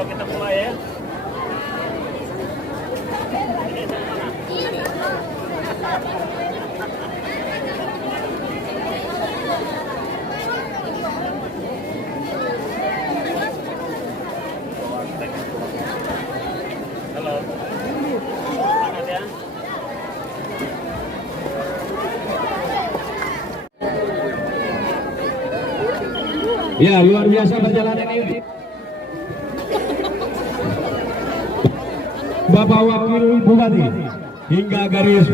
Ayo kita mulai ya. Halo. Semangat ya. Ya, luar biasa perjalanan ini. Bapak Wakil Bupati hingga garis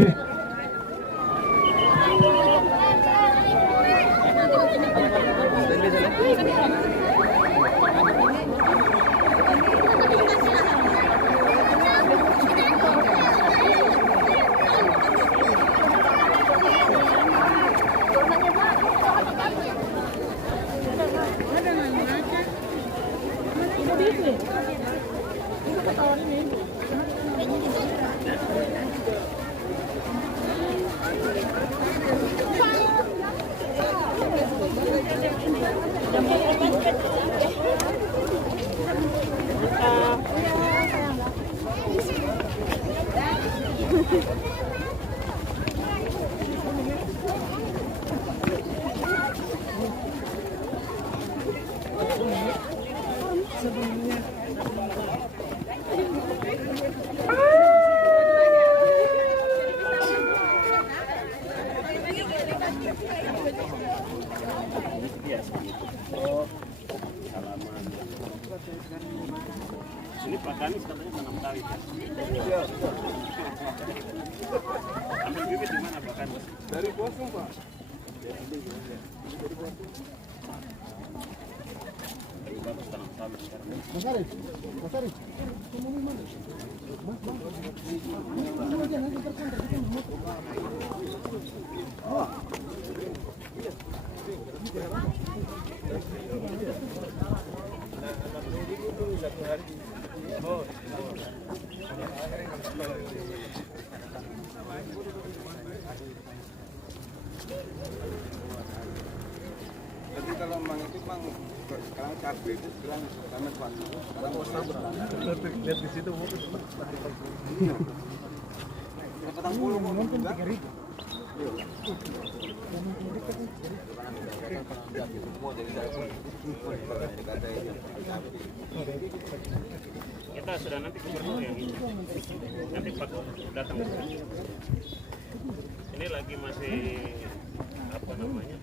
Ini Pak Danis katanya tanam sawit. Ambil bibit di mana Pak Danis? Dari Bosong Pak. Lebih bagus tanam sawit sekarang. Mas Arif. Jadi kalau memang itu memang sekarang karbe itu bilang karena suatu sekarang lihat di situ petang puluh mungkin 3.000. Kita sudah nanti gubernur yang ini. Nanti Pak datang. Ini lagi masih apa namanya?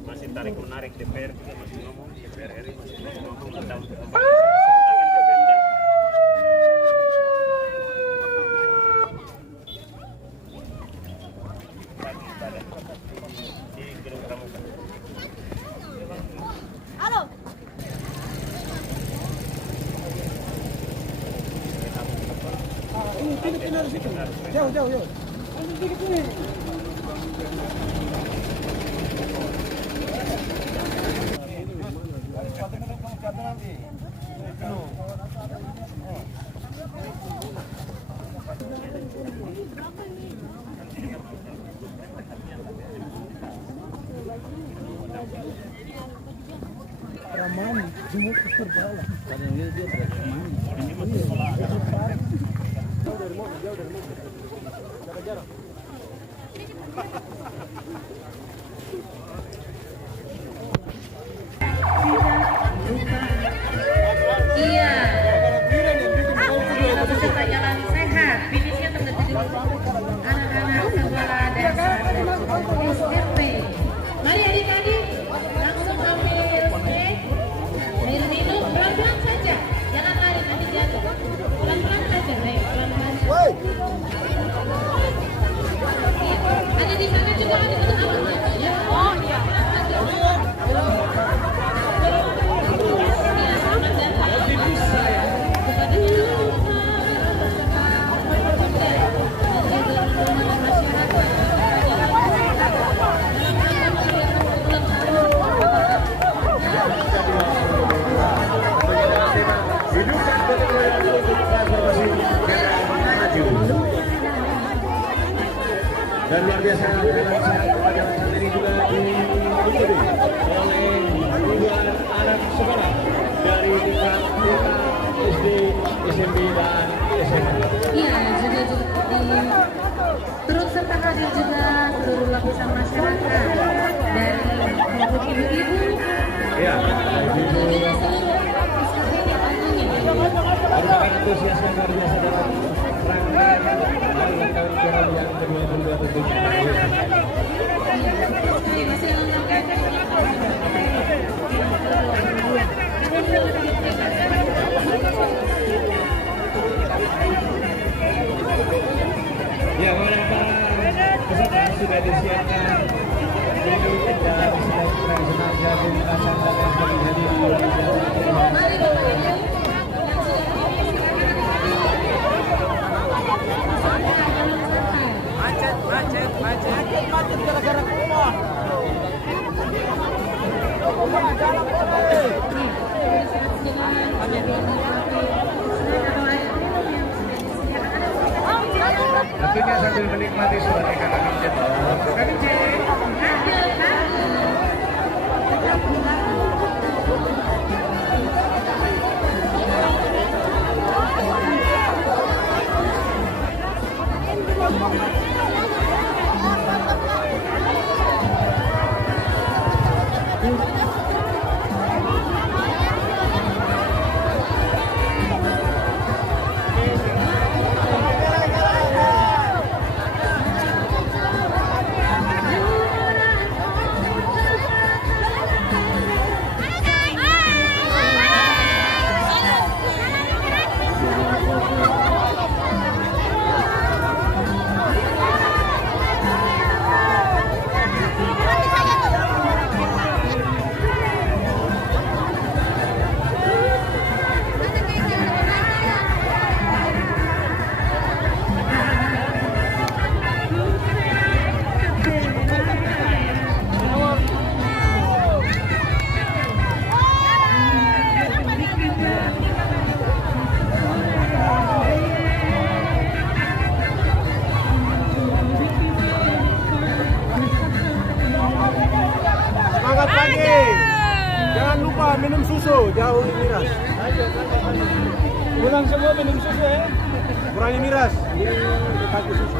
Masih tarik menarik DPR juga masih ngomong, DPR RI masih ngomong tentang Halo. Ini harus itu. Jauh. Ramai, jumlah terbalik. Iya. Peserta jalan sehat, finishnya terjadi anak-anak sekolah dasar SMP. Mari adik-adik langsung ambil air minum, pelan-pelan saja, jangan lari nanti jatuh. Pelan-pelan saja, baik pelan-pelan. Ada di sana juga ada teman-teman ya. Oh iya. Selamat datang. Dan luar biasa dalam pada saat ini juga diikuti oleh ribuan anak sekolah dari tingkat Merupakan antusias yang luar biasa dalam rangkaian hari tahun juara yang ke-22 tentunya. Ya, para peserta sudah disiapkan untuk dan tradisional jagung kacang dan menjadi macet gara-gara keluar. Tentunya sambil menikmati suara kata kincir. Kata kincir. Minum susu, jauhi miras. Pulang semua minum susu ya. Kurangi miras. Pakai susu.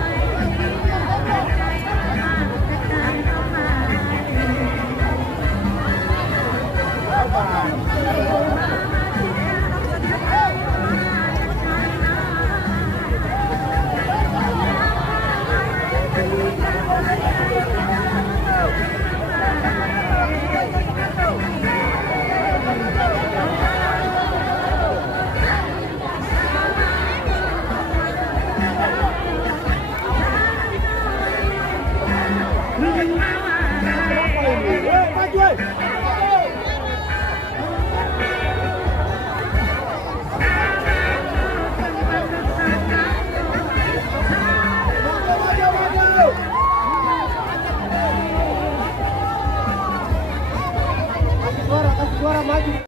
Suara maju.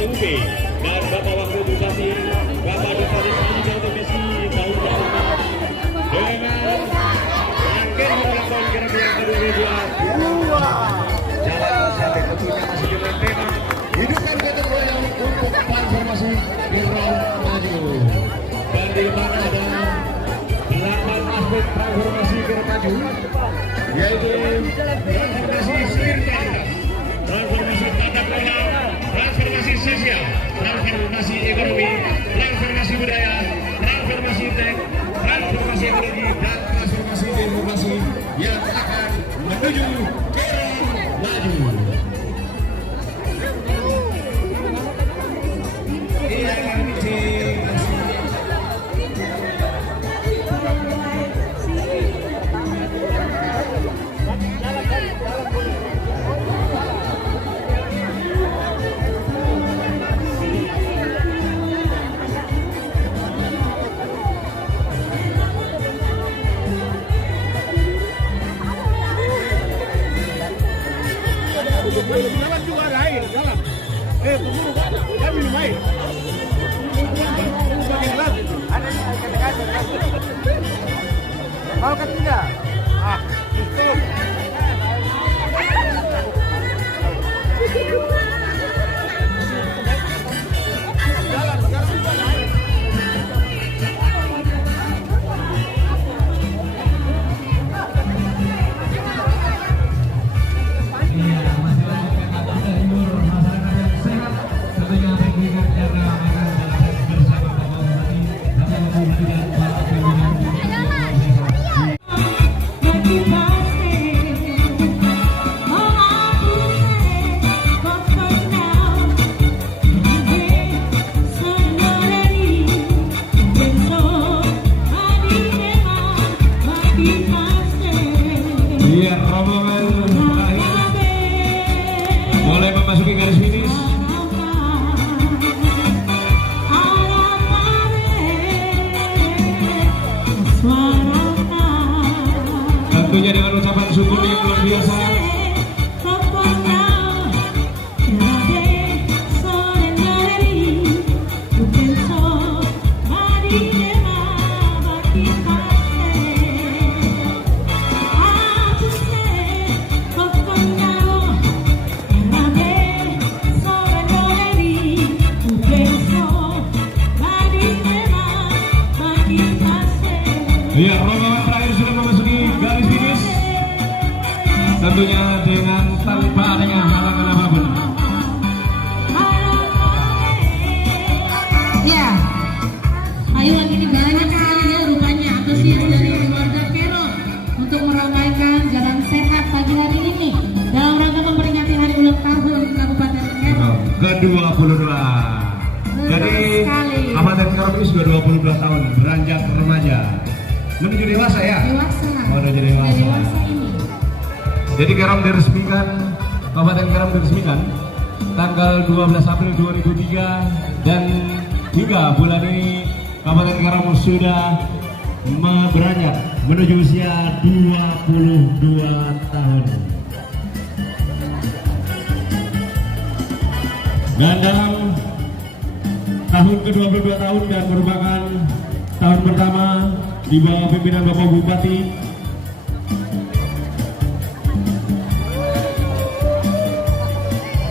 UB dan Bapak Wakil Bupati Bapak Dufari Provinsi tahun dengan rangkaian maraton kirab yang ke-22 jalan sampai tentunya masih dengan tema hidupkan kata goyang untuk transformasi Kirab Maju, dan di mana ada 8 aspek transformasi Kirab Maju, yaitu transformasi spiritualitas, transformasi tata kelola, transformasi sosial, transformasi ekonomi, transformasi budaya, transformasi transformasi ekologi, dan transformasi demokrasi yang akan menuju Kirab Maju. Mau kan tidak? Itu. Iya, rombongan mulai memasuki garis finish. Tentunya dengan ucapan syukur yang luar biasa. Iya, rombongan terakhir sudah memasuki garis finish. Tentunya dengan tanpa adanya halangan apapun. Ya, ayunan ini banyak sekali ya rupanya antusias dari keluarga Vero untuk meramaikan jalan sehat pagi hari ini dalam rangka memperingati hari ulang tahun Kabupaten Vero ke-22. Jadi Kabupaten Vero ini sudah 22 tahun beranjak remaja. Menuju dewasa ya? Dewasa. Menuju dewasa. Dewasa ini. Jadi Karam diresmikan, Kabupaten Karam diresmikan tanggal 12 April 2003 dan hingga bulan ini Kabupaten Karam sudah beranjak menuju usia 22 tahun. Dan dalam tahun ke-22 tahun dan merupakan tahun pertama di bawah pimpinan Bapak Bupati,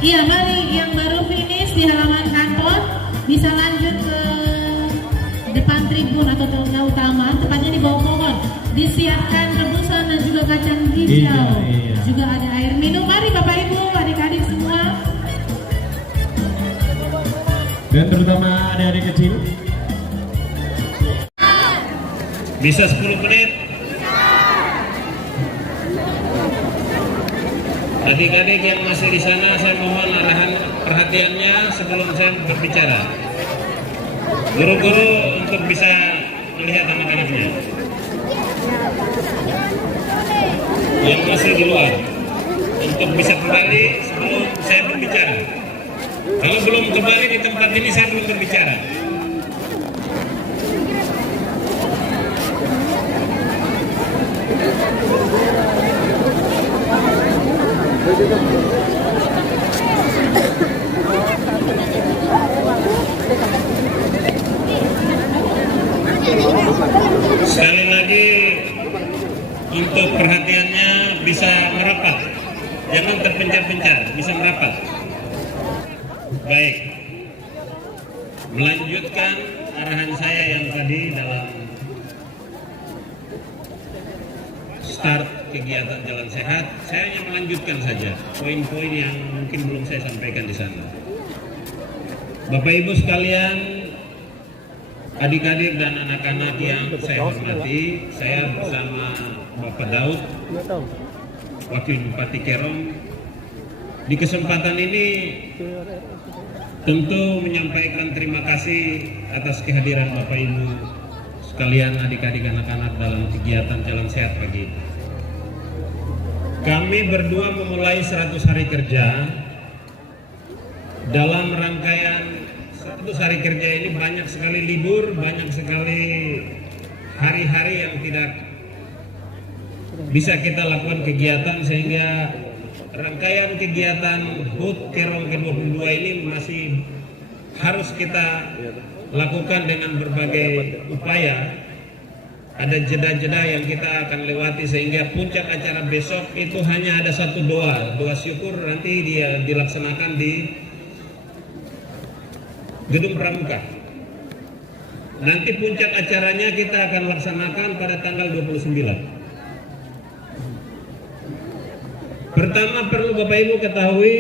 iya, mari yang baru finish di halaman kantor bisa lanjut ke depan tribun atau tribun utama, tepatnya di bawah pohon. Disiapkan rebusan dan juga kacang hijau. Iya. Juga ada air minum. Mari Bapak Ibu, adik-adik semua. dan terutama adik-adik kecil. Bisa 10 menit? Adik-adik yang masih di sana, saya mohon arahan perhatiannya sebelum saya berbicara. Guru-guru untuk bisa melihat anak-anaknya. Yang masih di luar, untuk bisa kembali sebelum saya berbicara. Kalau belum kembali di tempat ini, saya belum berbicara. Sekali lagi untuk perhatiannya bisa merapat, jangan terpencar-pencar, bisa merapat. Baik, melanjutkan arahan saya yang tadi dalam start kegiatan Jalan Sehat, saya hanya melanjutkan saja poin-poin yang mungkin belum saya sampaikan di sana. Bapak Ibu sekalian, adik-adik dan anak-anak yang saya hormati, saya bersama Bapak Daud, Wakil Bupati Kerom, di kesempatan ini tentu menyampaikan terima kasih atas kehadiran Bapak Ibu sekalian, adik-adik anak-anak dalam kegiatan Jalan Sehat pagi ini. Kami berdua memulai 100 hari kerja. Dalam rangkaian 100 hari kerja ini banyak sekali libur, banyak sekali hari-hari yang tidak bisa kita lakukan kegiatan, sehingga rangkaian kegiatan HUT Kerom ke-22 ini masih harus kita lakukan dengan berbagai upaya. Ada jeda-jeda yang kita akan lewati sehingga puncak acara besok itu hanya ada satu doa syukur, nanti dia dilaksanakan di Gedung Pramuka. Nanti puncak acaranya kita akan laksanakan pada tanggal 29. Pertama perlu Bapak Ibu ketahui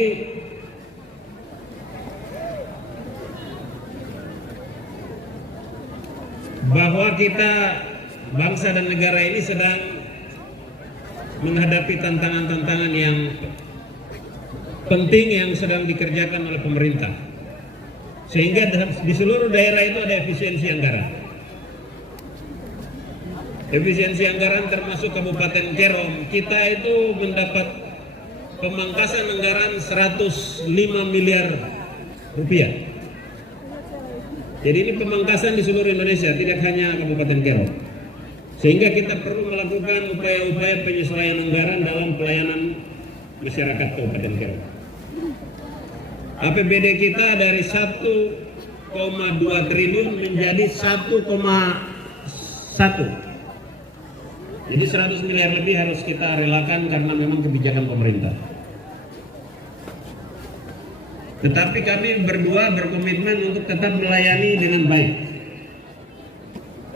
bahwa kita bangsa dan negara ini sedang menghadapi tantangan-tantangan yang penting yang sedang dikerjakan oleh pemerintah. Sehingga di seluruh daerah itu ada efisiensi anggaran. Efisiensi anggaran termasuk Kabupaten Kerom, kita itu mendapat pemangkasan anggaran 105 miliar rupiah. Jadi ini pemangkasan di seluruh Indonesia, tidak hanya Kabupaten Kerom. Sehingga kita perlu melakukan upaya-upaya penyesuaian anggaran dalam pelayanan masyarakat Kabupaten Kerom. APBD kita dari 1,2 triliun menjadi 1,1. Jadi 100 miliar lebih harus kita relakan karena memang kebijakan pemerintah. Tetapi kami berdua berkomitmen untuk tetap melayani dengan baik.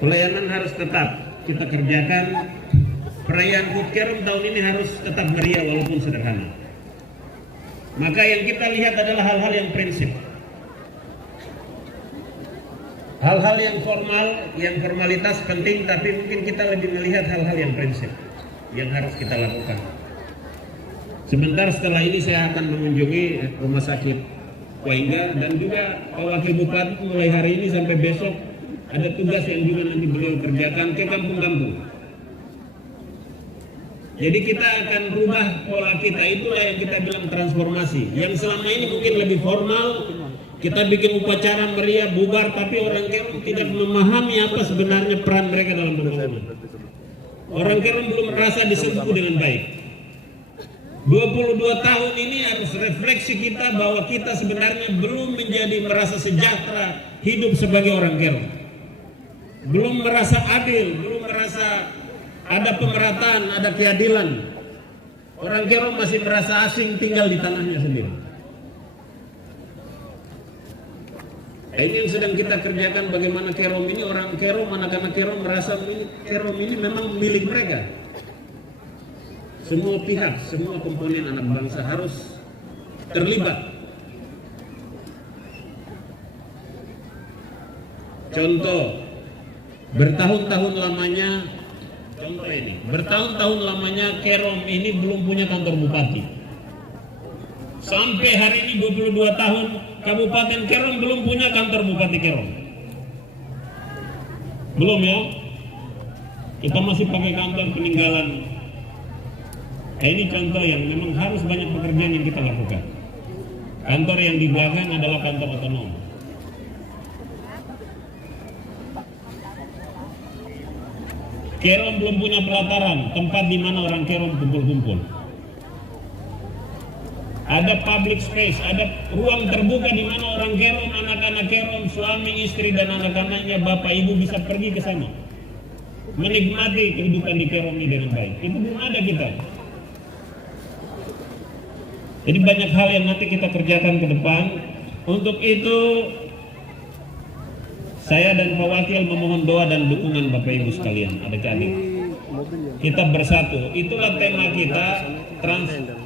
Pelayanan harus tetap kita kerjakan. Perayaan HUT Kerom tahun ini harus tetap meriah walaupun sederhana. Maka yang kita lihat adalah hal-hal yang prinsip. Hal-hal yang formal, yang formalitas penting, tapi mungkin kita lebih melihat hal-hal yang prinsip yang harus kita lakukan. Sebentar setelah ini saya akan mengunjungi rumah sakit Waingga dan juga Pak Wakil Bupati mulai hari ini sampai besok ada tugas yang juga nanti beliau kerjakan ke kampung-kampung. Jadi kita akan rubah pola kita, itulah yang kita bilang transformasi. Yang selama ini mungkin lebih formal, kita bikin upacara meriah, bubar, tapi orang Kerom tidak memahami apa sebenarnya peran mereka dalam pembangunan. Orang Kerom belum merasa disentuh dengan baik. 22 tahun ini harus refleksi kita bahwa kita sebenarnya belum menjadi merasa sejahtera hidup sebagai orang Kerom. Belum merasa adil, belum merasa ada pemerataan, ada keadilan. Orang Kerom masih merasa asing tinggal di tanahnya sendiri. Ini yang sedang kita kerjakan, bagaimana Kerom ini, orang Kerom, anak-anak Kerom merasa Kerom ini memang milik mereka. Semua pihak, semua komponen anak bangsa harus terlibat. Contoh, bertahun-tahun lamanya, contoh ini, bertahun-tahun lamanya Kerom ini belum punya kantor bupati. Sampai hari ini 22 tahun Kabupaten Kerom belum punya kantor bupati Kerom. Belum ya? Kita masih pakai kantor peninggalan. Ini contoh yang memang harus banyak pekerjaan yang kita lakukan. Kantor yang di belakang adalah kantor otonom. Kerom belum punya pelataran, tempat di mana orang Kerom kumpul-kumpul. Ada public space, ada ruang terbuka di mana orang Kerom, anak-anak Kerom, suami, istri, dan anak-anaknya, bapak, ibu bisa pergi ke sana. Menikmati kehidupan di Kerom ini dengan baik. Itu belum ada kita. Jadi banyak hal yang nanti kita kerjakan ke depan. Untuk itu saya dan Pak Wakil memohon doa dan dukungan Bapak Ibu sekalian, adik-adik. Kita bersatu. Itulah tema kita,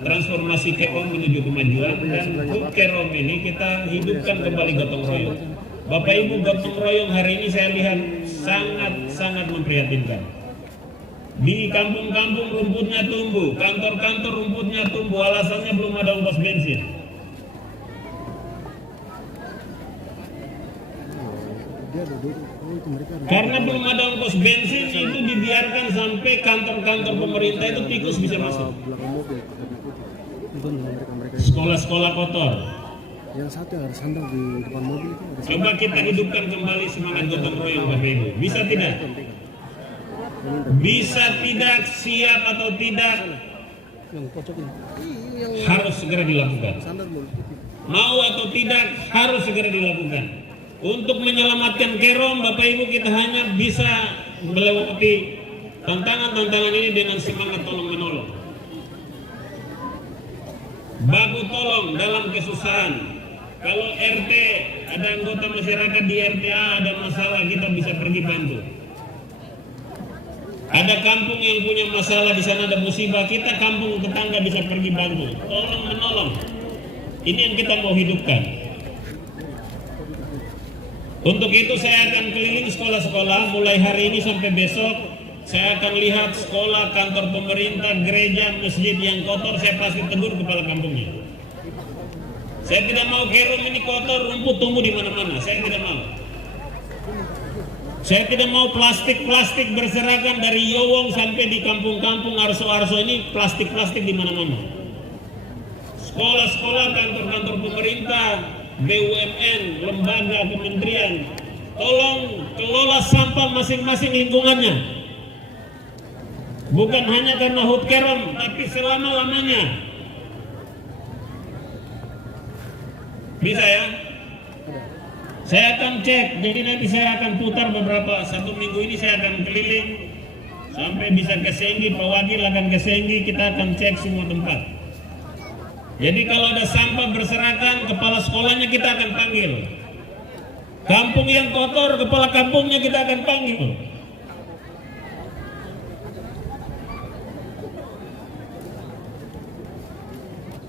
transformasi Kerom menuju kemajuan, dan HUT Kerom ini kita hidupkan kembali gotong royong. Bapak Ibu, gotong royong hari ini saya lihat sangat memprihatinkan. Di kampung-kampung rumputnya tumbuh, kantor-kantor rumputnya tumbuh, alasannya belum ada ongkos bensin. Karena belum ada ongkos bensin itu dibiarkan sampai kantor-kantor pemerintah itu tikus bisa masuk. Sekolah-sekolah kotor. Yang satu harus sandal di depan mobil itu. Coba kita hidupkan kembali semangat gotong royong Bapak Ibu. Bisa tidak? Bisa tidak, siap atau tidak, harus segera dilakukan. Mau atau tidak, harus segera dilakukan. Untuk menyelamatkan Kerom, Bapak Ibu, kita hanya bisa melewati tantangan-tantangan ini dengan semangat tolong menolong. Baku tolong dalam kesusahan. Kalau RT, ada anggota masyarakat di RTA ada masalah, kita bisa pergi bantu. Ada kampung yang punya masalah, di sana ada musibah, kita kampung tetangga bisa pergi bantu. Tolong menolong. Ini yang kita mau hidupkan. Untuk itu saya akan keliling sekolah-sekolah mulai hari ini sampai besok. Saya akan lihat sekolah, kantor pemerintah, gereja, masjid yang kotor, saya pasti tegur kepala kampungnya. Saya tidak mau Kerom ini kotor, rumput tumbuh di mana-mana. Saya tidak mau. Saya tidak mau plastik-plastik berserakan dari Yowong sampai di kampung-kampung Arso-Arso ini, plastik-plastik di mana-mana. Sekolah-sekolah, kantor-kantor pemerintah, BUMN, lembaga, kementerian, tolong kelola sampah masing-masing lingkungannya. Bukan hanya karena HUT Kerom, tapi selama-lamanya. Bisa ya? Saya akan cek, jadi nanti saya akan putar beberapa, 1 minggu ini saya akan keliling sampai bisa ke Senggi, Pak Wakil akan ke Senggi, kita akan cek semua tempat. Jadi kalau ada sampah berserakan, kepala sekolahnya kita akan panggil. Kampung yang kotor, kepala kampungnya kita akan panggil.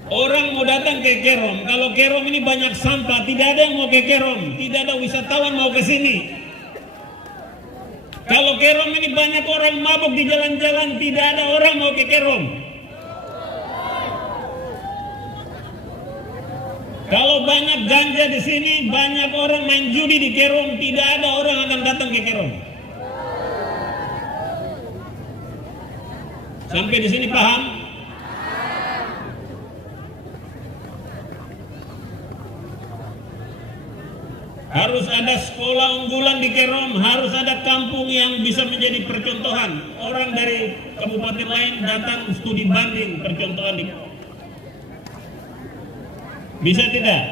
Orang mau datang ke Kerom, kalau Kerom ini banyak sampah, tidak ada yang mau ke Kerom, tidak ada wisatawan mau ke sini. Kalau Kerom ini banyak orang mabuk di jalan-jalan, tidak ada orang mau ke Kerom. Kalau banyak ganja di sini, banyak orang main judi di Kerom, tidak ada orang akan datang ke Kerom. Sampai di sini paham? Harus ada sekolah unggulan di Kerom, harus ada kampung yang bisa menjadi percontohan. Orang dari kabupaten lain datang studi banding percontohan di Kerom. Bisa tidak?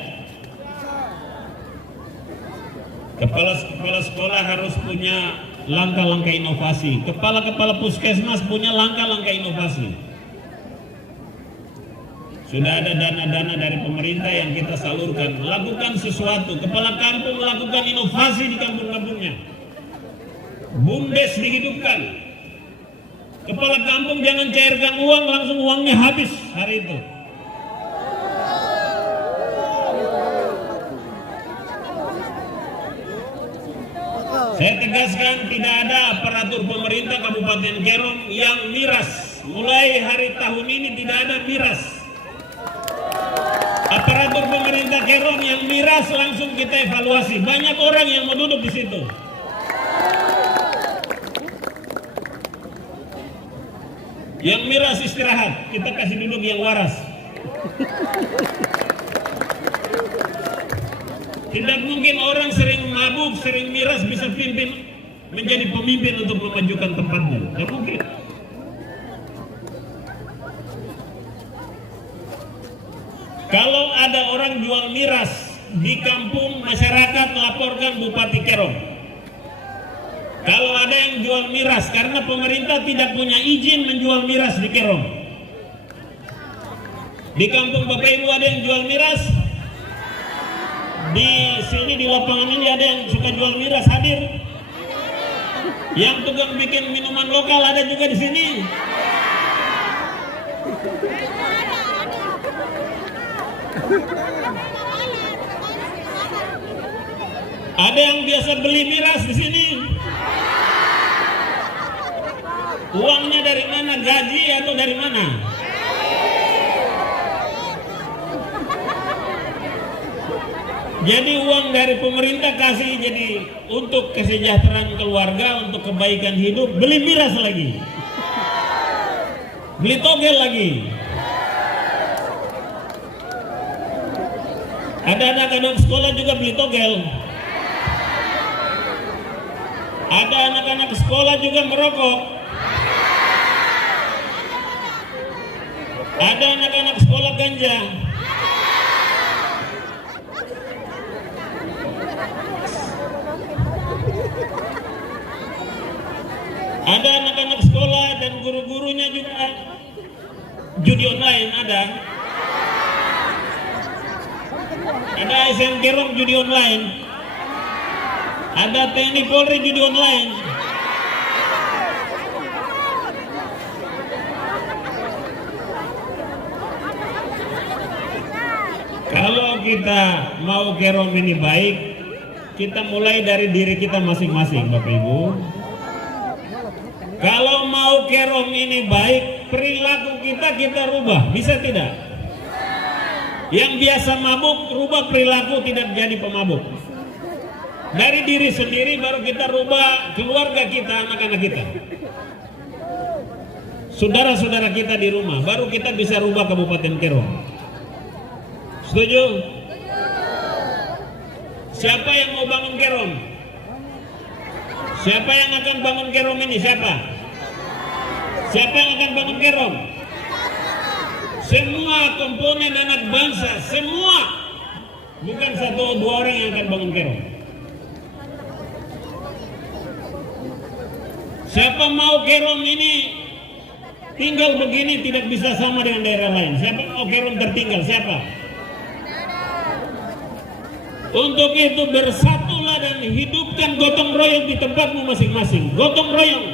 Kepala sekolah harus punya langkah-langkah inovasi. Kepala-kepala puskesmas punya langkah-langkah inovasi. Sudah ada dana-dana dari pemerintah yang kita salurkan. Lakukan sesuatu. Kepala kampung lakukan inovasi di kampung-kampungnya. BUMDes dihidupkan. Kepala kampung jangan cairkan uang, langsung uangnya habis hari itu. Saya tegaskan, tidak ada aparatur pemerintah Kabupaten Kerom yang miras. Mulai hari tahun ini tidak ada miras. Aparatur pemerintah Kerom yang miras langsung kita evaluasi. Banyak orang yang mau duduk di situ. Yang miras istirahat, kita kasih duduk yang waras. Tidak mungkin orang sering mabuk, sering miras bisa pimpin menjadi pemimpin untuk memajukan tempatnya. Tidak mungkin. Kalau ada orang jual miras di kampung, masyarakat laporkan Bupati Kerom. Kalau ada yang jual miras, karena pemerintah tidak punya izin menjual miras di Kerom. Di kampung Bapak Ibu ada yang jual miras? Di sini di lapangan ini ada yang suka jual miras, hadir? Yang tukang bikin minuman lokal ada juga di sini? Ada yang biasa beli miras di sini? Uangnya dari mana? Gaji atau dari mana? Jadi uang dari pemerintah kasih jadi untuk kesejahteraan keluarga, untuk kebaikan hidup, beli miras lagi, beli togel lagi. Ada anak-anak sekolah juga beli togel. Ada anak-anak sekolah juga merokok. Ada anak-anak sekolah ganja. Ada anak-anak sekolah dan guru-gurunya juga judi online ada. Ada SN Kerom judi online. Ada TNI Polri judi online. Kalau kita mau Kerom ini baik, kita mulai dari diri kita masing-masing, Bapak Ibu. Kalau mau Kerom ini baik, perilaku kita rubah, bisa tidak? Yang biasa mabuk, rubah perilaku tidak jadi pemabuk. Dari diri sendiri baru kita rubah keluarga kita, anak-anak kita. Saudara-saudara kita di rumah, baru kita bisa rubah Kabupaten Kerom. Setuju? Siapa yang mau bangun Kerom? Siapa yang akan bangun Kerom ini? Siapa? Siapa yang akan bangun Kerom? Semua komponen anak bangsa, semua. Bukan 1-2 orang yang akan bangun Kerom. Siapa mau Kerom ini tinggal begini tidak bisa sama dengan daerah lain? Siapa mau Kerom tertinggal? Siapa? Untuk itu bersatulah dan hidupkan gotong royong di tempatmu masing-masing. Gotong royong.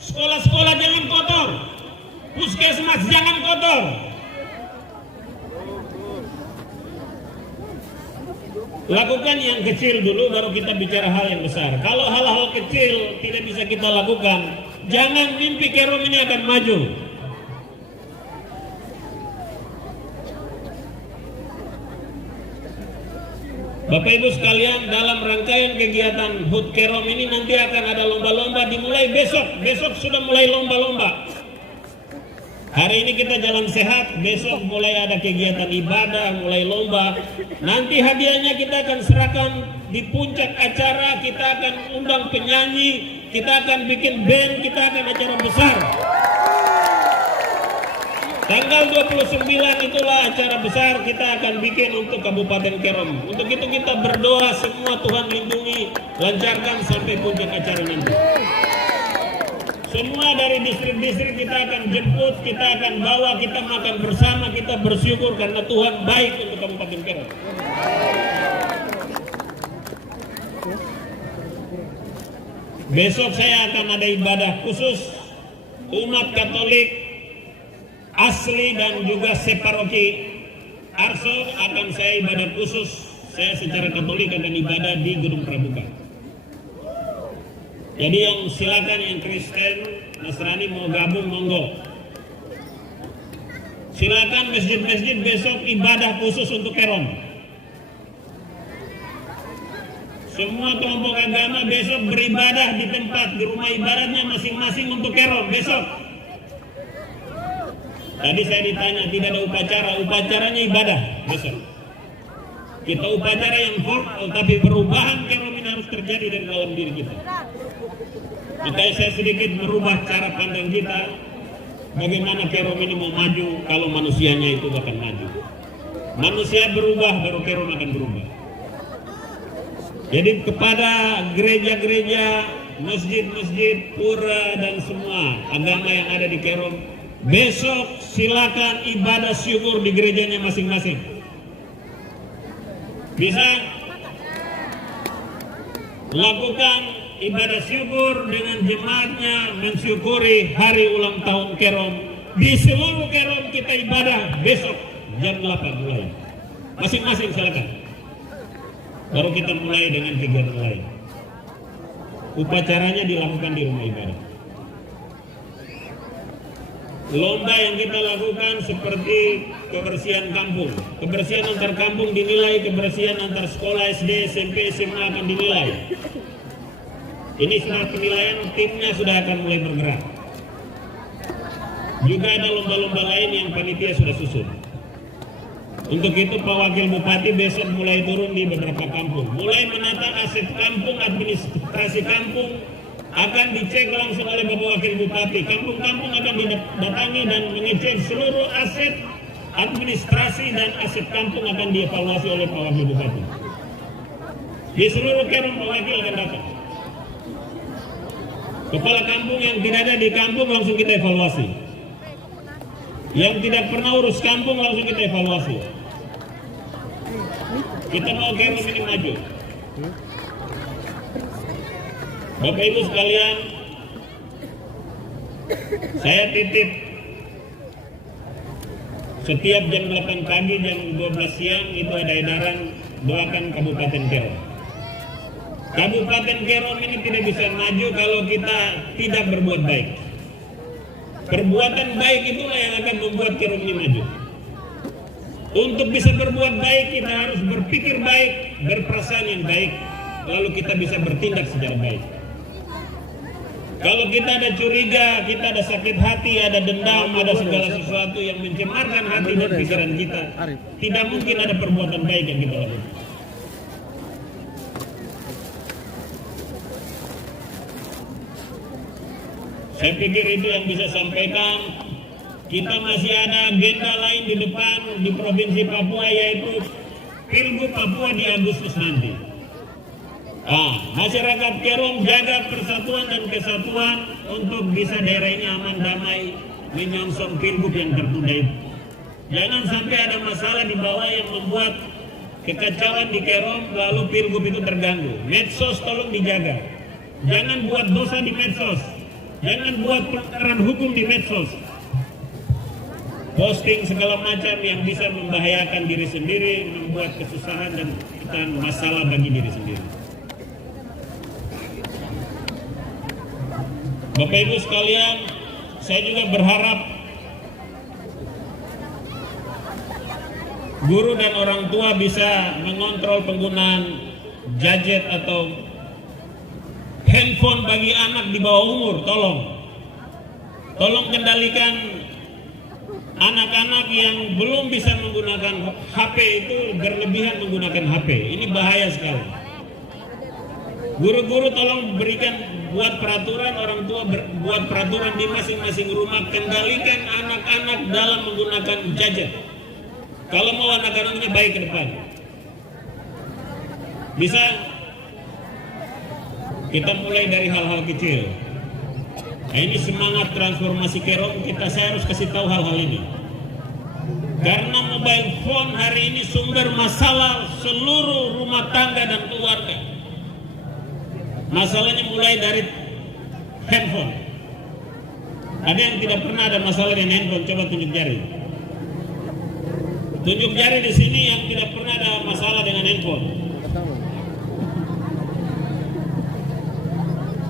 Sekolah-sekolah jangan kotor. Puskesmas jangan kotor. Lakukan yang kecil dulu baru kita bicara hal yang besar. Kalau hal-hal kecil tidak bisa kita lakukan, jangan mimpi Kerom ini akan maju. Bapak Ibu sekalian, dalam rangkaian kegiatan HUT Kerom ini nanti akan ada lomba-lomba dimulai besok. Besok sudah mulai lomba-lomba. Hari ini kita jalan sehat, besok mulai ada kegiatan ibadah, mulai lomba. Nanti hadiahnya kita akan serahkan di puncak acara, kita akan undang penyanyi, kita akan bikin band, kita akan acara besar. Tanggal 29 itulah acara besar kita akan bikin untuk Kabupaten Kerom. Untuk itu kita berdoa semua Tuhan lindungi, lancarkan sampai puncak acara nanti. Semua dari distrik-distrik kita akan jemput, kita akan bawa, kita makan bersama, kita bersyukur karena Tuhan baik untuk Kabupaten Kerom. Besok saya akan ada ibadah khusus umat Katolik asli dan juga separoki Arso akan saya ibadah khusus. Saya secara Katolik akan ibadah di Gedung Pramuka. Jadi yang silakan yang Kristen, Nasrani mau gabung monggo. Silakan masjid-masjid besok ibadah khusus untuk Kerom. Semua kelompok agama besok beribadah di tempat di rumah ibadahnya masing-masing untuk Kerom besok. Tadi saya ditanya tidak ada upacara, upacaranya ibadah besok. Kita upacara yang formal, tapi perubahan Kerom ini harus terjadi dari dalam diri kita. Makanya saya sedikit merubah cara pandang kita. Bagaimana Kerom ini mau maju kalau manusianya itu akan maju. Manusia berubah, baru Kerom akan berubah. Jadi kepada gereja-gereja, masjid-masjid, pura dan semua agama yang ada di Kerom, besok silakan ibadah syukur di gerejanya masing-masing. Bisa lakukan ibadah syukur dengan jemaatnya mensyukuri hari ulang tahun Kerom. Di seluruh Kerom kita ibadah besok jam 8 mulai. Masing-masing silakan. Baru kita mulai dengan kegiatan lain. Upacaranya dilakukan di rumah ibadah. Lomba yang kita lakukan seperti kebersihan kampung. Kebersihan antar kampung dinilai, kebersihan antar sekolah SD, SMP, SMA akan dinilai. Ini sudah penilaian, timnya sudah akan mulai bergerak. Juga ada lomba-lomba lain yang panitia sudah susun. Untuk itu Pak Wakil Bupati besok mulai turun di beberapa kampung. Mulai menata aset kampung, administrasi kampung, akan dicek langsung oleh Bapak Wakil Bupati. Kampung-kampung akan didatangi dan mengecek seluruh aset administrasi dan aset kampung akan dievaluasi oleh Pak Wakil Bupati. Di seluruh Kerom Pak Wakil akan datang. Kepala kampung yang tidak ada di kampung langsung kita evaluasi. Yang tidak pernah urus kampung langsung kita evaluasi. Kita mau Kerom ini maju. Bapak Ibu sekalian, saya titip setiap jam 8 pagi, jam 12 siang itu ada edaran doakan Kabupaten Kerom. Kabupaten Kerom ini tidak bisa maju kalau kita tidak berbuat baik. Perbuatan baik itulah yang akan membuat Kerom ini maju. Untuk bisa berbuat baik kita harus berpikir baik, berperasaan yang baik, lalu kita bisa bertindak secara baik. Kalau kita ada curiga, kita ada sakit hati, ada dendam, ada segala sesuatu yang mencemarkan hati dan pikiran kita, tidak mungkin ada perbuatan baik yang kita lakukan. Saya pikir itu yang bisa sampaikan. Kita masih ada agenda lain di depan di Provinsi Papua, yaitu Pilgub Papua di Agustus nanti. Masyarakat Kerom jaga persatuan dan kesatuan untuk bisa daerah ini aman damai menyongsong Pilgub yang tertunda itu. Jangan sampai ada masalah di bawah yang membuat kekacauan di Kerom lalu Pilgub itu terganggu. Medsos tolong dijaga. Jangan buat dosa di medsos. Jangan buat pelanggaran hukum di medsos. Posting segala macam yang bisa membahayakan diri sendiri, membuat kesusahan dan masalah bagi diri sendiri. Bapak Ibu sekalian, saya juga berharap guru dan orang tua bisa mengontrol penggunaan gadget atau handphone bagi anak di bawah umur. Tolong kendalikan anak-anak yang belum bisa menggunakan HP itu berlebihan menggunakan HP. Ini bahaya sekali. Guru-guru tolong buat peraturan, orang tua buat peraturan di masing-masing rumah, kendalikan anak-anak dalam menggunakan gadget. Kalau mau anak-anaknya baik ke depan, bisa kita mulai dari hal-hal kecil. Nah, ini semangat transformasi Kerom, saya harus kasih tahu hal-hal ini. Karena mobile phone hari ini sumber masalah seluruh rumah tangga dan keluarga. Masalahnya mulai dari handphone. Ada yang tidak pernah ada masalah dengan handphone, coba tunjuk jari. Tunjuk jari di sini yang tidak pernah ada masalah dengan handphone.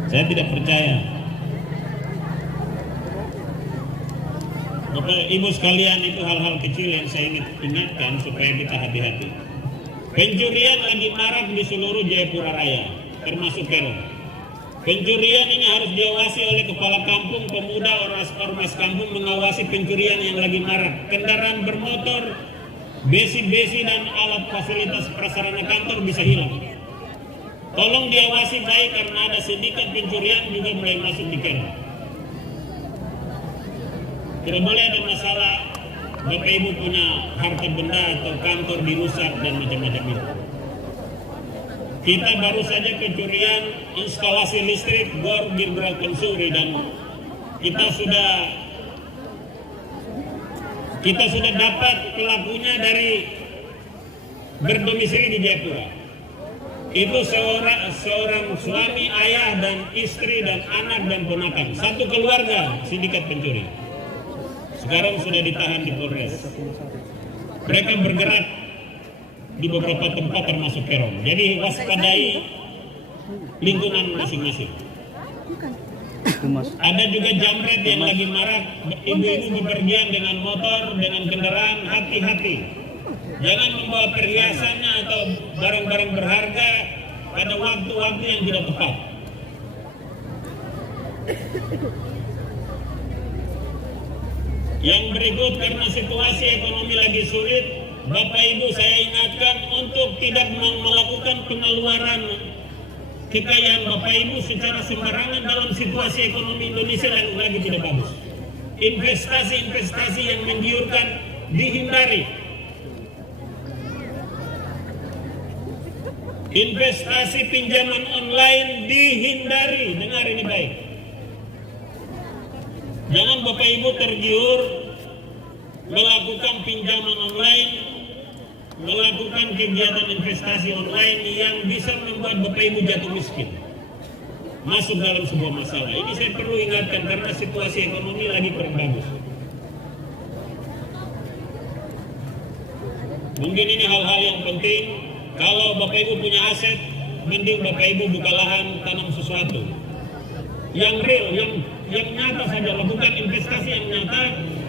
Saya tidak percaya. Bapak Ibu sekalian, itu hal-hal kecil yang saya ingatkan supaya kita hati-hati. Pencurian lagi marak di seluruh Jayapura Raya, termasuk Kerom. Pencurian ini harus diawasi oleh kepala kampung, pemuda, ormas kampung mengawasi pencurian yang lagi marak. Kendaraan bermotor, besi-besi dan alat fasilitas prasarana kantor bisa hilang. Tolong diawasi baik karena ada sindikat pencurian juga mulai masuk di Kerom. Tidak boleh ada masalah Bapak Ibu punya harta benda atau kantor dirusak dan macam-macam itu. Kita baru saja kecurian instalasi listrik Gor Birgral Kensuri dan kita sudah dapat pelakunya dari berdomisili di Jayapura. Itu seorang suami, ayah dan istri dan anak dan ponakan, satu keluarga sindikat pencuri. Sekarang sudah ditahan di Polres. Mereka bergerak di beberapa tempat termasuk Kerom. Jadi waspadai lingkungan masing-masing. Ada juga jamret yang lagi marak. Ibu-ibu bepergian dengan motor, dengan kendaraan, hati-hati. Jangan membawa perhiasannya atau barang-barang berharga pada waktu-waktu yang tidak tepat. Yang berikut, karena situasi ekonomi lagi sulit, Bapak Ibu saya ingatkan untuk tidak melakukan pengeluaran kekayaan Bapak Ibu secara sembarangan dalam situasi ekonomi Indonesia yang lagi tidak bagus. Investasi-investasi yang menggiurkan dihindari. Investasi pinjaman online dihindari. Dengar ini baik. Jangan Bapak Ibu tergiur melakukan pinjaman online, melakukan kegiatan investasi online yang bisa membuat Bapak Ibu jatuh miskin, masuk dalam sebuah masalah. Ini saya perlu ingatkan karena situasi ekonomi lagi kurang bagus. Mungkin ini hal-hal yang penting. Kalau Bapak Ibu punya aset, mending Bapak Ibu buka lahan, tanam sesuatu yang real, yang nyata saja. Lakukan investasi yang nyata,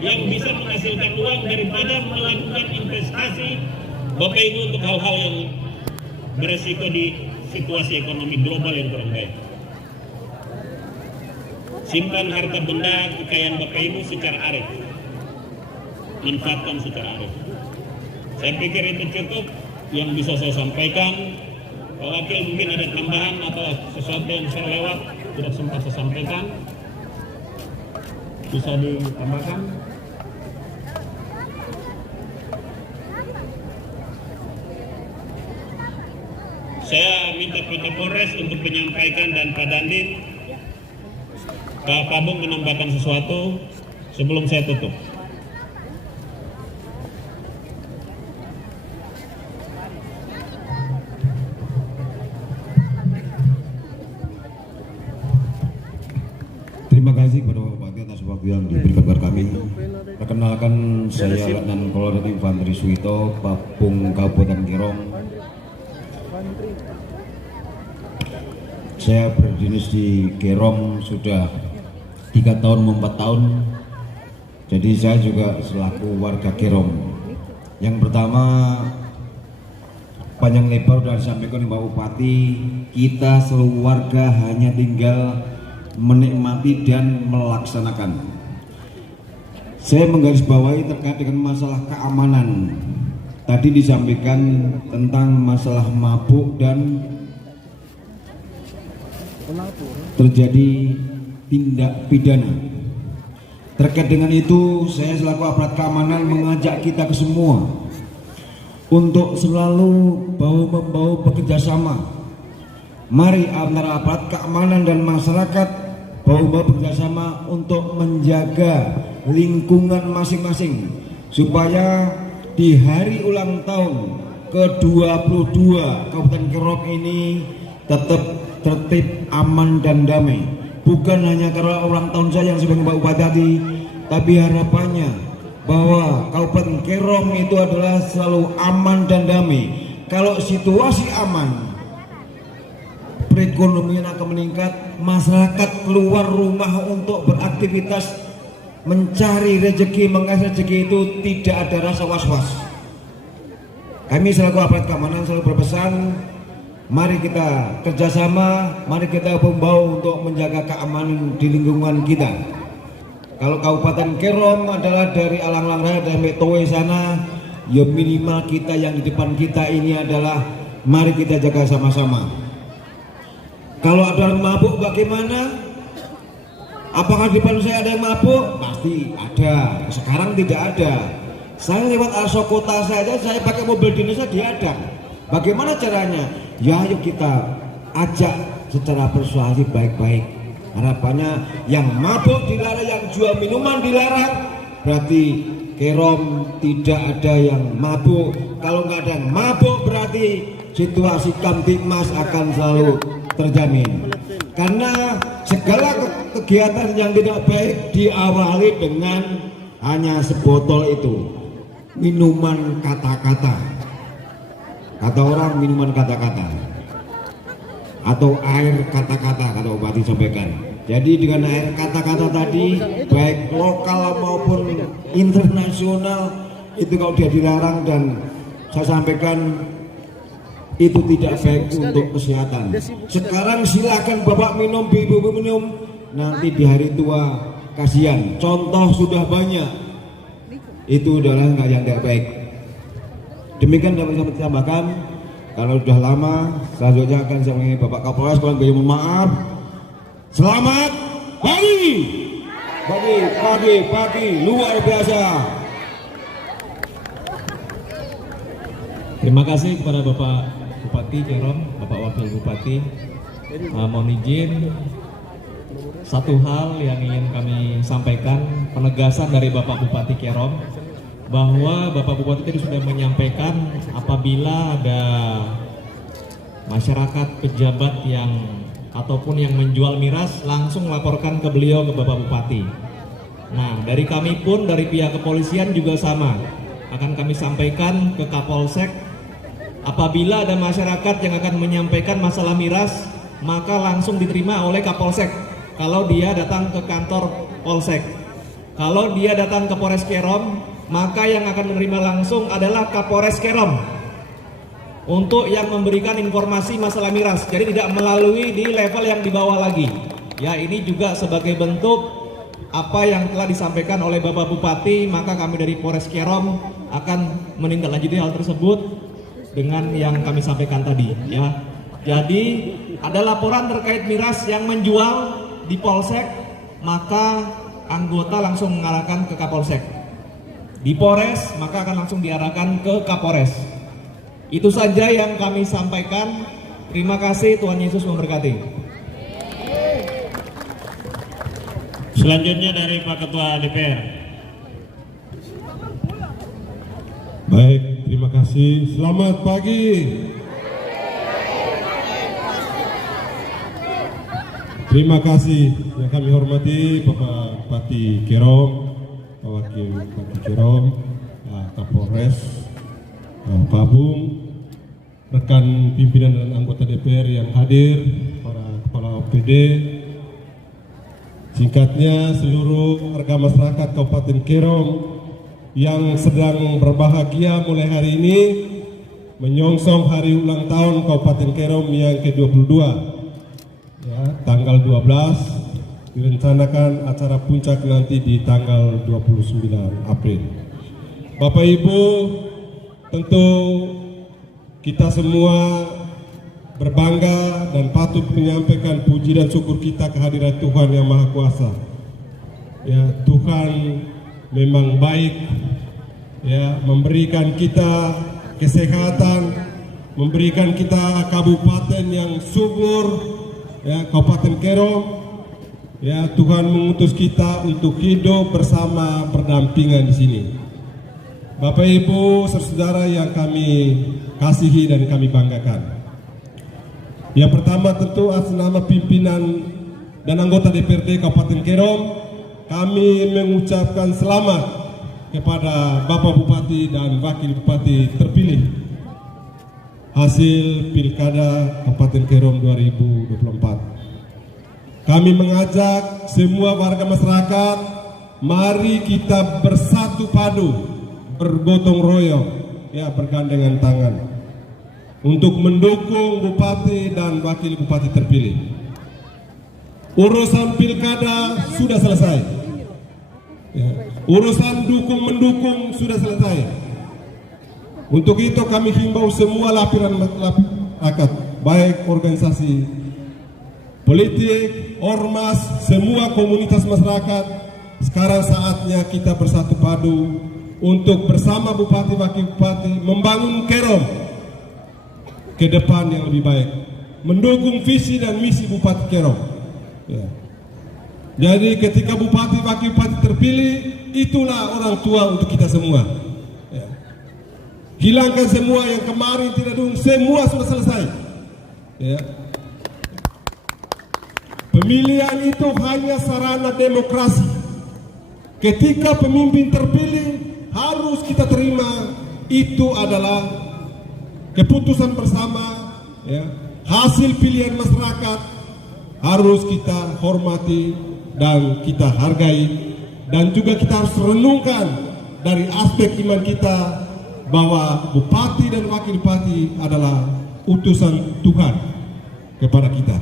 yang bisa menghasilkan uang daripada melakukan investasi Bapak Ibu untuk hal-hal yang beresiko di situasi ekonomi global yang kurang baik. Simpan harta benda kekayaan Bapak Ibu secara arif, manfaatkan secara arif. Saya pikir itu cukup yang bisa saya sampaikan. Pak Wakil mungkin ada tambahan atau sesuatu yang saya lewat tidak sempat saya sampaikan, bisa ditambahkan. Saya minta Pak Kapolres untuk menyampaikan dan Pak Dandim, Pak Pabung menambahkan sesuatu sebelum saya tutup. Terima kasih kepada Bapak Bupati atas waktu yang diberikan kepada kami. Perkenalkan, saya Letnan Kolonel Infanteri Suito, Papung Kabupaten Kerong. Saya berdinas di Kerong sudah 3 tahun 4 tahun. Jadi saya juga selaku warga Kerong. Yang pertama, panjang lebar sudah disampaikan oleh Pak Bupati, kita seluruh warga hanya tinggal menikmati dan melaksanakan. Saya menggarisbawahi terkait dengan masalah keamanan. Tadi disampaikan tentang masalah mabuk dan terjadi tindak pidana. Terkait dengan itu, saya selaku aparat keamanan mengajak kita ke semua untuk selalu bahu-membahu bekerja sama. Mari antara aparat keamanan dan masyarakat bahu-bahu bekerjasama untuk menjaga lingkungan masing-masing supaya di hari ulang tahun ke-22 Kabupaten Kerong ini tetap tertib, aman dan damai. Bukan hanya karena ulang tahun saya yang sebagai Pak Bupati tadi, tapi harapannya bahwa Kabupaten Kerong itu adalah selalu aman dan damai. Kalau situasi aman, perekonomian akan meningkat, masyarakat keluar rumah untuk beraktivitas mencari rezeki, mengais rezeki itu tidak ada rasa was-was. Kami selaku aparat keamanan selalu berpesan, mari kita kerjasama, mari kita membawa untuk menjaga keamanan di lingkungan kita. Kalau Kabupaten Kerong adalah dari Alang-Alang Raya dan Metowe sana, ya minimal kita yang di depan kita ini adalah mari kita jaga sama-sama. Kalau ada yang mabuk bagaimana? Apakah di depan saya ada yang mabuk? Pasti ada. Sekarang tidak ada. Saya lewat Arso Kota saja, saya pakai mobil dinas dihadang. Bagaimana caranya? Ya ayo kita ajak secara persuasif baik-baik. Harapannya yang mabuk dilarang, yang jual minuman dilarang. Berarti Kerong tidak ada yang mabuk. Kalau nggak ada yang mabuk berarti situasi Kamtibmas akan selalu terjamin. Karena segala kegiatan yang tidak baik diawali dengan hanya sebotol itu, minuman kata-kata. Kata orang minuman kata-kata atau air kata-kata, kata Bupati sampaikan. Jadi dengan air kata-kata tadi, baik lokal maupun internasional, itu kalau dia dilarang, dan saya sampaikan itu tidak baik untuk kesehatan. Sekarang silakan Bapak minum, Ibu minum, nanti di hari tua kasihan. Contoh sudah banyak, itu adalah nggak yang tidak baik. Demikian dapat saya tambahkan. Kalau sudah lama, selanjutnya akan saya mengingat Bapak Kapolres. Kalau mohon maaf. Selamat pagi luar biasa. Terima kasih kepada Bapak Bupati Kerong, Bapak Wakil Bupati. Mohon izin satu hal yang ingin kami sampaikan, penegasan dari Bapak Bupati Kerom, bahwa Bapak Bupati tadi sudah menyampaikan apabila ada masyarakat, pejabat yang ataupun yang menjual miras, langsung laporkan ke beliau, ke Bapak Bupati. Nah, dari kami pun, dari pihak kepolisian juga sama, akan kami sampaikan ke Kapolsek. Apabila ada masyarakat yang akan menyampaikan masalah miras, maka langsung diterima oleh Kapolsek kalau dia datang ke kantor Polsek. Kalau dia datang ke Polres Kerom, maka yang akan menerima langsung adalah Kapolres Kerom untuk yang memberikan informasi masalah miras. Jadi tidak melalui di level yang di bawah lagi. Ya, ini juga sebagai bentuk apa yang telah disampaikan oleh Bapak Bupati, maka kami dari Polres Kerom akan menindaklanjuti hal tersebut dengan yang kami sampaikan tadi. Ya, jadi ada laporan terkait miras yang menjual di Polsek, maka anggota langsung mengarahkan ke Kapolsek. Di Polres, maka akan langsung diarahkan ke Kapolres. Itu saja yang kami sampaikan. Terima kasih, Tuhan Yesus memberkati. Selanjutnya dari Pak Ketua DPR. Baik, terima kasih. Selamat pagi. Terima kasih yang kami hormati Bapak Bupati Kerom, Pak Wakil Bupati Kerom, Kapolres, Pak Bung, rekan pimpinan dan anggota DPR yang hadir, para kepala OPD, singkatnya seluruh warga masyarakat Kabupaten Kerom yang sedang berbahagia mulai hari ini menyongsong hari ulang tahun Kabupaten Kerom yang ke-22. Ya, tanggal 12 direncanakan acara puncak nanti di tanggal 29 April. Bapak Ibu, tentu kita semua berbangga dan patut menyampaikan puji dan syukur kita kehadirat Tuhan yang Maha Kuasa. Ya, Tuhan memang baik, ya, memberikan kita kesehatan, memberikan kita kabupaten yang subur, ya, Kabupaten Kerom. Ya, Tuhan mengutus kita untuk hidup bersama berdampingan di sini. Bapak Ibu, saudara yang kami kasihi dan kami banggakan. Yang pertama tentu atas nama pimpinan dan anggota DPRD Kabupaten Kerom, kami mengucapkan selamat kepada Bapak Bupati dan Wakil Bupati terpilih hasil Pilkada Kabupaten Kerom 2024. Kami mengajak semua warga masyarakat, mari kita bersatu padu, bergotong royong, ya, bergandengan tangan untuk mendukung Bupati dan Wakil Bupati terpilih. Urusan pilkada sudah selesai, ya. Urusan dukung-mendukung sudah selesai. Untuk itu kami himbau semua lapisan masyarakat, baik organisasi politik, ormas, semua komunitas masyarakat, sekarang saatnya kita bersatu padu untuk bersama Bupati Wakil Bupati membangun Kerom ke depan yang lebih baik, mendukung visi dan misi Bupati Kerom. Ya. Jadi ketika Bupati Wakil Bupati terpilih, itulah orang tua untuk kita semua. Ya. Hilangkan semua yang kemarin tidak dukung, semua sudah selesai. Ya. Pemilihan itu hanya sarana demokrasi. Ketika pemimpin terpilih, harus kita terima itu adalah keputusan bersama, ya. Hasil pilihan masyarakat harus kita hormati dan kita hargai, dan juga kita harus renungkan dari aspek iman kita bahwa Bupati dan Wakil Bupati adalah utusan Tuhan kepada kita.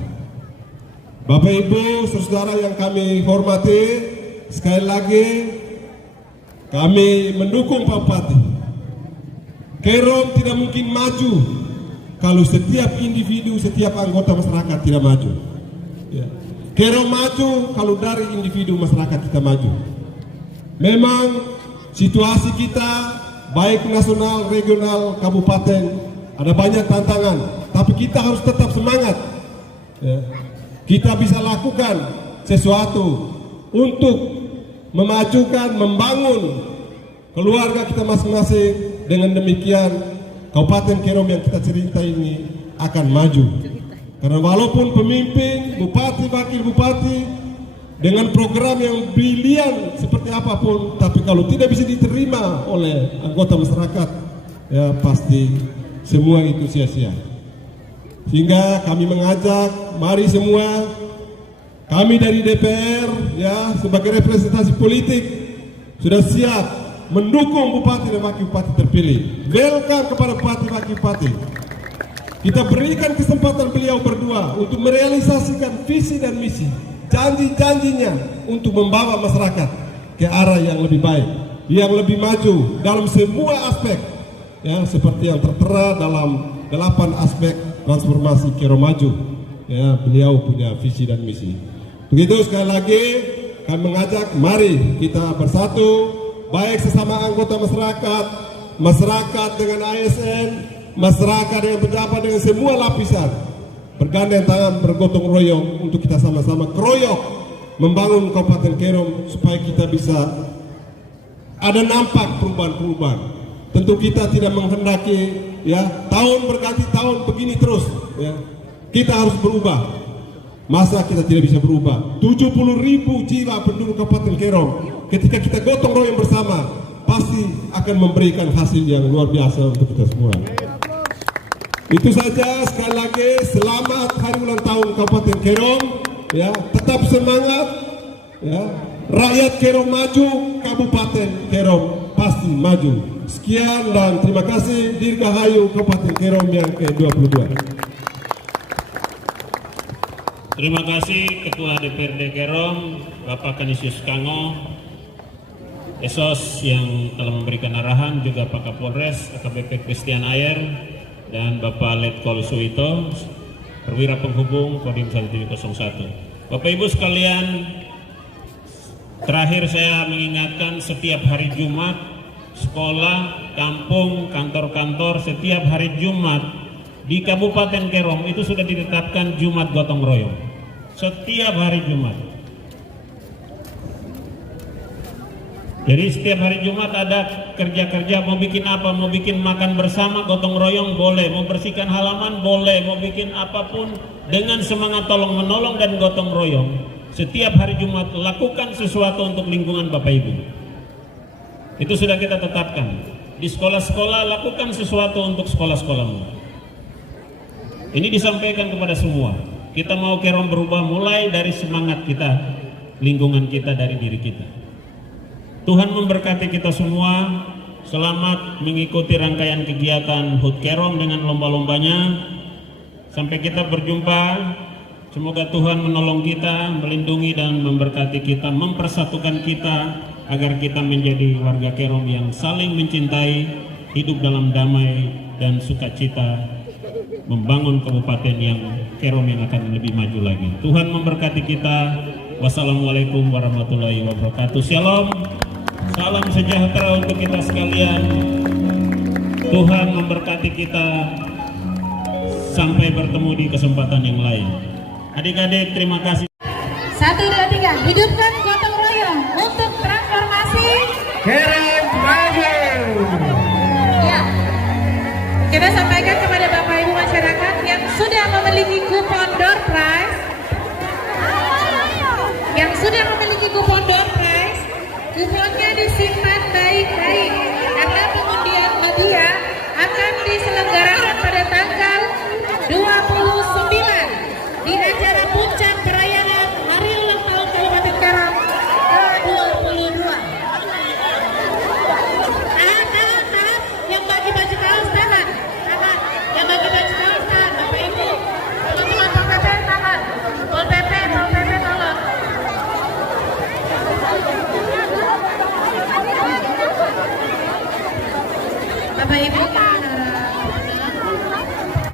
Bapak Ibu, saudara yang kami hormati, sekali lagi kami mendukung Pak Bupati. Kerom tidak mungkin maju kalau setiap individu, setiap anggota masyarakat tidak maju. Ya. Kerom maju kalau dari individu masyarakat kita maju. Memang situasi kita baik nasional, regional, kabupaten ada banyak tantangan, tapi kita harus tetap semangat. Ya. Kita bisa lakukan sesuatu untuk memajukan, membangun keluarga kita masing-masing. Dengan demikian Kabupaten Kerom yang kita cerita ini akan maju. Karena walaupun pemimpin, bupati, wakil bupati dengan program yang brilian seperti apapun, tapi kalau tidak bisa diterima oleh anggota masyarakat, ya pasti semua itu sia-sia. Sehingga kami mengajak, mari semua, kami dari DPR ya sebagai representasi politik sudah siap mendukung bupati dan wakil bupati terpilih. Welcome kepada bupati wakil bupati. Kita berikan kesempatan beliau berdua untuk merealisasikan visi dan misi, janji-janjinya untuk membawa masyarakat ke arah yang lebih baik, yang lebih maju dalam semua aspek, ya seperti yang tertera dalam 8 aspek transformasi Kerom maju. Ya, beliau punya visi dan misi. Begitu sekali lagi kami mengajak, mari kita bersatu, baik sesama anggota masyarakat, masyarakat dengan ASN, masyarakat dengan pejabat, dengan semua lapisan, bergandeng tangan, bergotong royong untuk kita sama-sama keroyok membangun Kabupaten Kerom supaya kita bisa ada nampak perubahan-perubahan. Tentu kita tidak menghendaki ya tahun berganti tahun begini terus ya. Kita harus berubah. Masa kita tidak bisa berubah? 70.000 jiwa penduduk Kabupaten Kerom ketika kita gotong royong bersama pasti akan memberikan hasil yang luar biasa untuk kita semua. Itu saja, sekali lagi selamat hari ulang tahun Kabupaten Kerom ya, tetap semangat ya. Rakyat Kerom maju, Kabupaten Kerom pasti maju. Sekian dan terima kasih. Dirgahayu Kabupaten Kerom yang ke-22. Terima kasih Ketua DPRD Kerom, Bapak Kanisius Kango, Esos yang telah memberikan arahan, juga Pak Kapolres, AKBP Christian Ayer, dan Bapak Letkol Suwito, perwira penghubung Kodim 1701. Bapak Ibu sekalian, terakhir saya mengingatkan setiap hari Jumat, sekolah, kampung, kantor-kantor, setiap hari Jumat di Kabupaten Kerom itu sudah ditetapkan Jumat gotong royong. Setiap hari Jumat. Jadi setiap hari Jumat ada kerja-kerja, mau bikin apa, mau bikin makan bersama, gotong royong boleh, mau bersihkan halaman boleh, mau bikin apapun dengan semangat tolong menolong dan gotong royong. Setiap hari Jumat lakukan sesuatu untuk lingkungan Bapak Ibu. Itu sudah kita tetapkan. Di sekolah-sekolah lakukan sesuatu untuk sekolah-sekolahmu. Ini disampaikan kepada semua. Kita mau Kerom berubah mulai dari semangat kita, lingkungan kita, dari diri kita. Tuhan memberkati kita semua. Selamat mengikuti rangkaian kegiatan HUT Kerom dengan lomba-lombanya. Sampai kita berjumpa. Semoga Tuhan menolong kita, melindungi dan memberkati kita, mempersatukan kita agar kita menjadi warga Kerom yang saling mencintai, hidup dalam damai dan sukacita, membangun kabupaten yang Kerom yang akan lebih maju lagi. Tuhan memberkati kita. Wassalamualaikum warahmatullahi wabarakatuh. Shalom. Salam sejahtera untuk kita sekalian. Tuhan memberkati kita. Sampai bertemu di kesempatan yang lain. Adik-adik, terima kasih. 1, 2, 3, hidupkan gotong royong untuk transformasi Kerom maju. ya. Kita sampaikan kepada Bapak Ibu masyarakat yang sudah memiliki kupon door prize, kuponnya disimpan baik-baik karena pengundian hadiah akan diselenggarakan pada tanggal 29 di acara puncak perayaan Hari Ulang Tahun Kabupaten Kerom ke-22. Tahan, yang bagi baju kaos tahan, yang bagi baju kaos tahan, Bapak Ibu, teman-teman Pol PP tahan, Pol PP tolong. Bapak Ibu.